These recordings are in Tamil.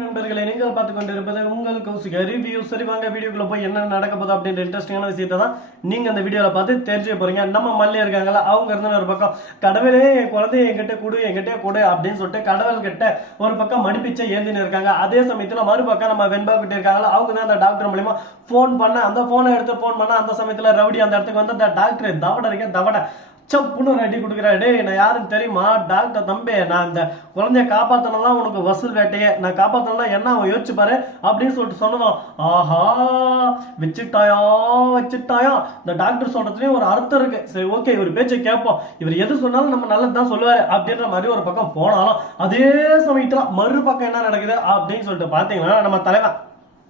நண்பர்களை நீங்கள் பார்த்து கொண்டிருப்பது உங்கள் கௌசிக ரிவ்யூ. சரி வாங்க வீடியோக்குள்ள போய் என்ன நடக்க போகுது அப்படின்ற இன்ட்ரெஸ்டிங்கான விஷயத்தை தான் நீங்க அந்த வீடியோல பார்த்து தெரிஞ்சு போறீங்க. நம்ம மல்லி இருக்காங்களா, அவங்க இருந்த ஒரு பக்கம் கடவுளே என் குழந்தைய என்கிட்ட கொடு அப்படின்னு சொல்லிட்டு கடவுள் கிட்ட ஒரு பக்கம் மடிப்பிச்சை ஏந்தின்னு இருக்காங்க. அதே சமயத்துல மறுபக்கம் நம்ம வெண்பா கிட்ட இருக்காங்களா, அவங்க தான் அந்த டாக்டர் மூலியமா போன் பண்ண, அந்த போனை எடுத்து போன் பண்ண அந்த சமயத்துல ரவுடி அந்த இடத்துக்கு வந்து அந்த டாக்டர் தவட சப்புன்னு ரெடி கொடுக்குறாரு. நான் யாருன்னு தெரியுமா? டாக்டர் தம்பி, நான் இந்த குழந்தைய காப்பாத்தலாம் உனக்கு வசூல் வேட்டையே, நான் காப்பாத்தலாம் என்ன அவன் யோசிச்சு பாரு அப்படின்னு சொல்லிட்டு சொன்னதான். ஆஹா, வச்சுட்டாயா. இந்த டாக்டர் சொல்றதுலயும் ஒரு அர்த்தம் இருக்கு. சரி ஓகே, இவர் பேச்சை கேட்போம், இவர் எது சொன்னாலும் நம்ம நல்லதுதான் சொல்லுவாரு அப்படின்ற மாதிரி ஒரு பக்கம் போனாலும் அதே சமயத்துல மறுபக்கம் என்ன நடக்குது அப்படின்னு சொல்லிட்டு பாத்தீங்கன்னா, நம்ம தலைவன்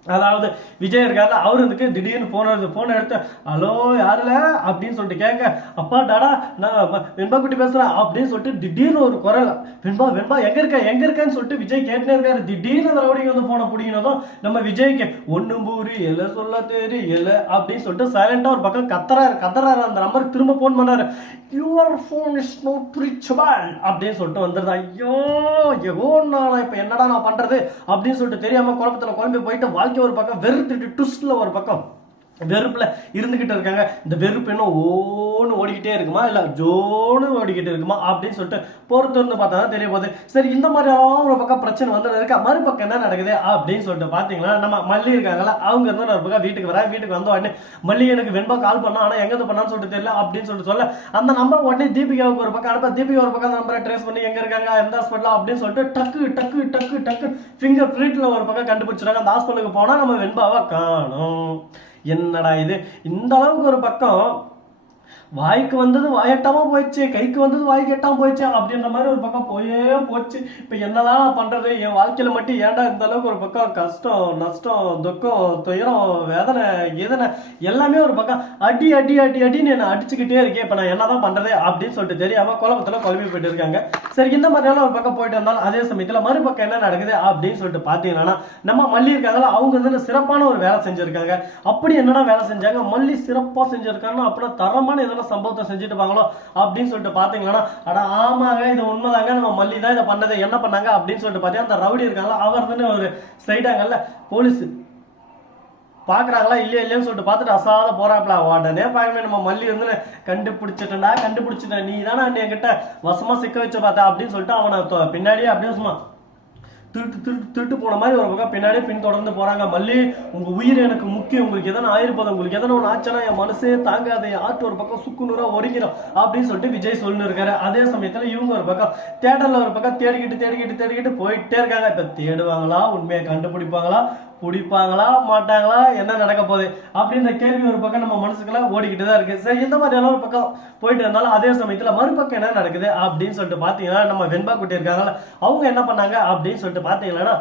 அதாவது விஜய் இருக்காரு, அவரு இருக்கு திடீர்னு போன் எடுத்து ஹலோ யாருல அப்படின்னு சொல்லிட்டு கேட்க, அப்பா டாடா நான் வெண்பா குட்டி பேசுறேன் அப்படின்னு சொல்லிட்டு திடீர்னு ஒரு குரல், வெண்பா எங்க இருக்கன்னு சொல்லிட்டு விஜய் கேட்டுனே இருக்காரு. திடீர்னு ரவுடிங்க வந்து போன பிடிக்கணும் நம்ம விஜய்க்கு ஒண்ணும் பூரி எல சொல்ல தேரி எல அப்படின்னு சொல்லிட்டு சைலண்டா ஒரு பக்கம் கத்துறாரு. அந்த நம்பருக்கு திரும்ப போன் பண்ணாரு. Your phone is not reachable அப்படின்னு சொல்லிட்டு வந்துருது. ஐயோ நான் இப்ப என்னடா நான் பண்றது அப்படின்னு சொல்லிட்டு தெரியாம குழம்பி போயிட்டு ஒரு பக்கம் வெறுத்துட்டு ட்விஸ்ட்ல ஒரு பக்கம் வெறுப்புல இருந்துகிட்டு இருக்காங்க. இந்த வெறுப்பு என்ன ஓன்னு ஓடிக்கிட்டே இருக்குமா இல்ல ஜோன்னு ஓடிக்கிட்டு இருக்குமா அப்படின்னு சொல்லிட்டு பொறுத்து பார்த்தா தான் தெரிய போகுது. சரி, இந்த மாதிரி ஒரு பக்கம் பிரச்சனை வந்து இருக்கா, மறுபக்கம் என்ன நடக்குது அப்படின்னு சொல்லிட்டு பாத்தீங்கன்னா, நம்ம மல்லி இருக்காங்களா, அவங்க இருந்து ஒரு பக்கம் வீட்டுக்கு வந்த உடனே மல்லி எனக்கு வெண்பா கால் பண்ணா, ஆனா எங்க பண்ணான்னு சொல்லிட்டு தெரியல அப்படின்னு சொல்லிட்டு சொல்ல, அந்த நம்பர் உடனே தீபிகாவுக்கு ஒரு பக்கம் அனுப்ப, தீபிகா ஒரு பக்கம் நம்பரை ட்ரேஸ் பண்ணி எங்க இருக்காங்க எந்த ஹாஸ்பிட்டல் அப்படின்னு சொல்லிட்டு டக்கு ஃபிங்கர் பிரிண்ட்ல ஒரு பக்கம் கண்டுபிடிச்சிருக்காங்க. அந்த ஹாஸ்பிட்டலுக்கு போனா நம்ம வெண்பாவை காணோம். என்னடா இது, இந்த அளவுக்கு ஒரு பக்கம் வாய்க்கு வந்தது வாயட்டாம போயிடுச்சு, கைக்கு வந்தது வாய்க்கு எட்டாம போயிடுச்சு அப்படின்ற மாதிரி ஒரு பக்கம் போச்சு. இப்ப என்னதான் பண்றது, என் வாழ்க்கையில மட்டும் ஏன்டா இந்த அளவுக்கு ஒரு பக்கம் கஷ்டம் நஷ்டம் துக்கம் துயரம் வேதனை எதனை எல்லாமே ஒரு பக்கம் அடின்னு என்ன அடிச்சுக்கிட்டே இருக்கேன். இப்ப நான் என்னதான் பண்றது அப்படின்னு சொல்லிட்டு தெரியாம குழப்பத்துல குழம்பி போயிட்டு இருக்காங்க. சரி, இந்த மாதிரியான ஒரு பக்கம் போயிட்டு இருந்தாலும் அதே சமயத்துல மறுபக்கம் என்ன நடக்குது அப்படின்னு சொல்லிட்டு பாத்தீங்கன்னா, நம்ம மல்லி இருக்காங்களா, அவங்க வந்து சிறப்பான ஒரு வேலை செஞ்சிருக்காங்க. அப்படி என்னடா வேலை செஞ்சாங்க, மல்லி சிறப்பா செஞ்சிருக்காங்கன்னா அப்படின்னா தரமான எதனா சம்பவத்தை செஞ்சுட்டு வாங்களோ அப்படின்னு சொல்லிட்டு பாத்தீங்கன்னா, அட ஆமாங்க இது உண்மைதாங்க, நம்ம மல்லி தான் இதை பண்ணது. என்ன பண்ணாங்க அப்படின்னு சொல்லிட்டு பாத்தீங்கன்னா, அந்த ரவுடி இருக்காங்களா, அவர் வந்து ஒரு சைடாங்கல்ல போலீஸ் பாக்குறாங்களா இல்லையான்னு சொல்லிட்டு பார்த்துட்டு அசாத போறாப்ல. உடனே பாக்கமே நம்ம மல்லி வந்து கண்டுபிடிச்சிட்டேன் நீ தானே என்கிட்ட வசமா சிக்க வச்ச பார்த்த அப்படின்னு சொல்லிட்டு அவனை பின்னாடியே அப்படியே சும்மா திருட்டு போன மாதிரி ஒரு பக்கம் பின்னாடியே பின்தொடர்ந்து போறாங்க. மல்லி உங்க உயிர் எனக்கு முக்கியம், உங்களுக்கு எதனா ஆயிருப்பது, உங்களுக்கு எதனா ஒன்று ஆச்சுன்னா என் மனசே தாங்காது, ஆட்டு ஒரு பக்கம் சுக்குநூறா ஒடுங்கிடும் அப்படின்னு சொல்லிட்டு விஜய் சொல்லிட்டு இருக்காரு. அதே சமயத்துல இவங்க ஒரு பக்கம் தேட்டர்ல ஒரு பக்கம் தேடிக்கிட்டு போயிட்டே இருக்காங்க. இப்ப தேடுவாங்களா, உண்மையை கண்டுபிடிப்பாங்களா, பிடிப்பாங்களா மாட்டாங்களா, என்ன நடக்க போகுது அப்படின்ற கேள்வி ஒரு பக்கம் நம்ம மனசுக்குள்ள ஓடிக்கிட்டு தான் இருக்கு. சரி, இந்த மாதிரி எல்லாம் ஒரு பக்கம் போயிட்டு இருந்தாலும் அதே சமயத்துல மறுபக்கம் என்ன நடக்குது அப்படின்னு சொல்லிட்டு பாத்தீங்கன்னா, நம்ம வெண்பா குட்டி இருக்காங்களா, அவங்க என்ன பண்ணாங்க அப்படின்னு சொல்லிட்டு பாத்தீங்கன்னா,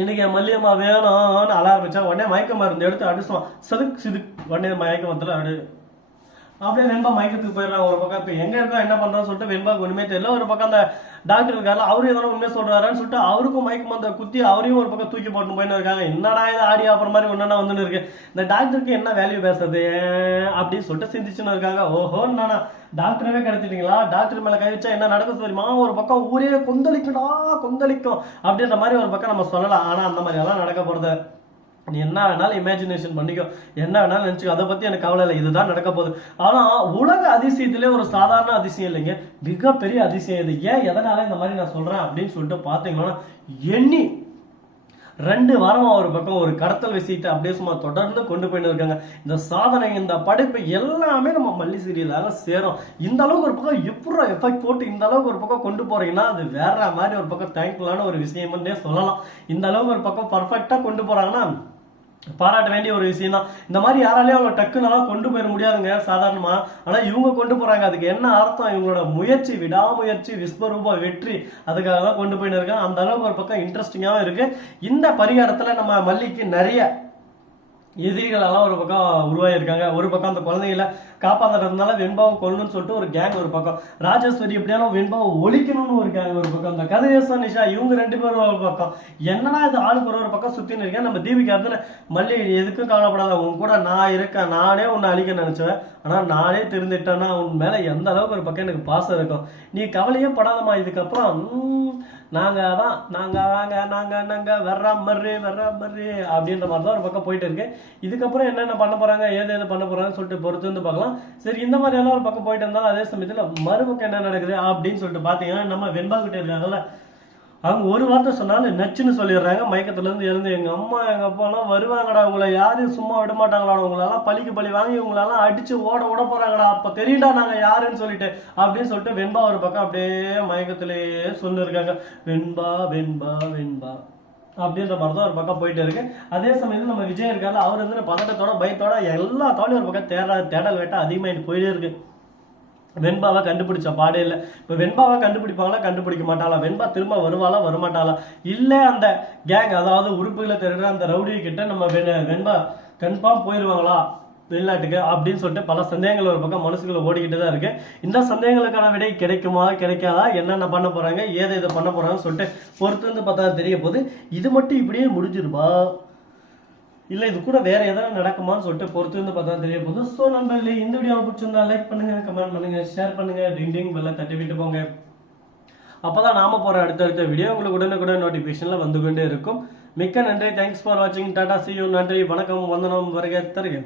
இன்னைக்கு என் மல்லியம்மா வேணும்னு அழ ஆரம்பிச்சா உடனே மயக்க மருந்து எடுத்து அடிச்சுவான். சிதுக் உடனே மயக்க மரத்துல அப்படியே வெண்பா மயக்கத்துக்கு போயிடுறாங்க. ஒரு பக்கம் இப்ப எங்க இருக்கா என்ன பண்றான்னு சொல்லிட்டு வெண்பாக்கு ஒண்ணுமே தெரியல. ஒரு பக்கம் அந்த டாக்டர் இருக்காரு, அவரு எதனா உண்மையை சொல்றாருன்னு சொல்லிட்டு அவருக்கும் மயக்கம் அந்த குத்தி அவரையும் ஒரு பக்கம் தூக்கி போட்டு போயின்னு இருக்காங்க. என்னடா இது ஆடி ஆப்புற மாதிரி ஒன்னா வந்துன்னு இருக்கு, இந்த டாக்டருக்கு என்ன வேல்யூ பேசுறது அப்படின்னு சொல்லிட்டு சிந்திச்சுன்னு இருக்காங்க. ஓஹோ, நானா டாக்டரவே கிடைச்சிட்டீங்களா, டாக்டர் மேல கை வச்சா என்ன நடக்கும் தெரியுமா, ஒரு பக்கம் ஊரே கொந்தளிக்கும் அப்படின்ற மாதிரி ஒரு பக்கம் நம்ம சொல்லலாம். ஆனா அந்த மாதிரி எல்லாம் நடக்க போறது நீ என்ன வேணாலும் இமேஜினேஷன் பண்ணிக்கோ, என்ன வேணாலும் நினைச்சுக்கோ, அதை பத்தி எனக்கு கவலை இல்லை, இதுதான் நடக்க போகுது. ஆனா உலக அதிசயத்திலே ஒரு சாதாரண அதிசயம் இல்லைங்க, மிகப்பெரிய அதிசயம் இது. ஏன் எதனால இந்த மாதிரி நான் சொல்றேன் அப்படின்னு சொல்லிட்டு பாத்தீங்கன்னா, 2 வாரமா ஒரு பக்கம் ஒரு கடத்தல் விஷயத்தை அப்படியே சும்மா தொடர்ந்து கொண்டு போயிட்டு இருக்காங்க. இந்த சாதனை இந்த படைப்பு எல்லாமே நம்ம மல்லி சீரியலாக சேரும். இந்த அளவுக்கு ஒரு பக்கம் எப்படி எஃபெக்ட் போட்டு இந்த அளவுக்கு ஒரு பக்கம் கொண்டு போறீங்கன்னா, அது வேற மாதிரி ஒரு பக்கம் தேங்க்ஃபுல்லான ஒரு விஷயம்னே சொல்லலாம். இந்த அளவுக்கு ஒரு பக்கம் பர்ஃபெக்டா கொண்டு போறாங்கன்னா பாராட்ட வேண்டிய ஒரு விஷயம் தான். இந்த மாதிரி யாராலையும் அவங்க டக்குனாலாம் கொண்டு போயிட முடியாதுங்க சாதாரணமா. ஆனா இவங்க கொண்டு போறாங்க. அதுக்கு என்ன அர்த்தம், இவங்களோட முயற்சி, விடாமுயற்சி, விஸ்வரூப வெற்றி, அதுக்காக தான் கொண்டு போயிட்டு இருக்காங்க. அந்த அளவுக்கு ஒரு பக்கம் இன்ட்ரெஸ்டிங்காவும் இருக்கு. இந்த பரிகாரத்துல நம்ம மல்லிக்கு நிறைய எதிரிகள் எல்லாம் ஒரு பக்கம் உருவாயிருக்காங்க. ஒரு பக்கம் அந்த குழந்தைகளை காப்பாத்துறதுனால வெண்பாவை கொல்லணும்னு சொல்லிட்டு ஒரு கேங் ஒரு பக்கம், ராஜேஸ்வரி எப்படியாலும் வெண்பாவை ஒழிக்கணும்னு ஒரு கேங் ஒரு பக்கம், அந்த கதிரேசா நிஷா இவங்க 2 பேரும் ஒரு பக்கம். என்னன்னா இது ஆளுக்கு ஒரு பக்கம் சுத்தின்னு இருக்கேன். நம்ம தீபிகா இருந்து மல்லி எதுக்கும் கவலைப்படாத, உன் கூட நான் இருக்கேன், நானே உன்னை அழிக்க நினைச்சுவேன், ஆனா நானே தெரிஞ்சுட்டேன்னா உன் மேல எந்த அளவுக்கு ஒரு பக்கம் எனக்கு பாசம் இருக்கும், நீ கவலையே படாதமா, இதுக்கப்புறம் நாங்க அதான் நாங்க வாங்க நாங்க நாங்க வர்ற மர்றி அப்படின்ற மாதிரி தான் ஒரு பக்கம் போயிட்டு இருக்கு. இதுக்கப்புறம் என்னென்ன பண்ண போறாங்க ஏது பண்ண போறாங்கன்னு சொல்லிட்டு பொறுத்து வந்து பார்க்கலாம். சரி, இந்த மாதிரி எல்லாம் ஒரு பக்கம் போயிட்டு இருந்தாலும் அதே சமயத்துல மறுபக்கம் என்ன நடக்குது அப்படின்னு சொல்லிட்டு பாத்தீங்கன்னா, நம்ம வெண்பா கிட்ட இருக்காங்கல்ல, அவங்க ஒரு வார்த்தை சொன்னாலும் நச்சுன்னு சொல்லிடுறாங்க. மயக்கத்துல இருந்து எழுந்து எங்க அம்மா எங்க அப்பா எல்லாம் வருவாங்கடா, உங்களை யாரும் சும்மா விட மாட்டாங்களா, உங்களெல்லாம் பழிக்கு பழி வாங்கி உங்களெல்லாம் அடிச்சு ஓட போறாங்கடா, அப்ப தெரியடா நாங்க யாருன்னு சொல்லிட்டு அப்படின்னு சொல்லிட்டு வெண்பா ஒரு பக்கம் அப்படியே மயக்கத்திலேயே சொல்லிருக்காங்க. வெண்பா வெண்பா வெண்பா அப்படின்ற மாதிரி தான் ஒரு பக்கம் போயிட்டு இருக்கு. அதே சமயத்துல நம்ம விஜய் இருக்காரு, அவர் வந்து பதட்டத்தோட பயத்தோட எல்லா தோலையும் ஒரு பக்கம் தேடல் வேட்டா அதிகமாயிட்டு போயிட்டே இருக்கு. வெண்பாவை கண்டுபிடிச்ச பாடே இல்லை. இப்போ வெண்பாவை கண்டுபிடிப்பாங்களா கண்டுபிடிக்க மாட்டாளா, வெண்பா திரும்ப வருவாளா வரமாட்டாளா, இல்லை அந்த கேங் அதாவது உறுப்புகளை திருடுற அந்த ரவுடி கிட்ட நம்ம வெண்பா கன்ஃபார்ம் போயிடுவாங்களா வெளிநாட்டுக்கு அப்படின்னு சொல்லிட்டு பல சந்தேகங்கள் ஒரு பக்கம் மனசுக்குள்ள ஓடிக்கிட்டு தான் இருக்கு. இந்த சந்தேகங்களுக்கான விடை கிடைக்குமா கிடைக்காதா, என்னென்ன பண்ண போறாங்க ஏதை இதை பண்ண போறாங்கன்னு சொல்லிட்டு பொறுத்து வந்து பார்த்தா தெரிய போகுது. இது மட்டும் இப்படியே முடிஞ்சிருப்பா இல்லை இது கூட வேற எதாவது நடக்குமான்னு சொல்லிட்டு பொறுத்து வந்து பார்த்தா தெரிய போகுது. ஸோ நம்ம இந்த வீடியோவை பிடிச்சிருந்தா லைக் பண்ணுங்க, கமெண்ட் பண்ணுங்க, ஷேர் பண்ணுங்க, டிங் பெல்ல தட்டி விட்டு போங்க. அப்பதான் நாம போற அடுத்தடுத்த வீடியோ உங்களுக்கு உடனுக்குடன் நோட்டிபிகேஷன்ல வந்து கொண்டே இருக்கும். மிக்க நன்றி, தேங்க்ஸ் ஃபார் வாட்சிங், டாடா, see you, நன்றி, வணக்கம், வந்தனம், வருக தருக.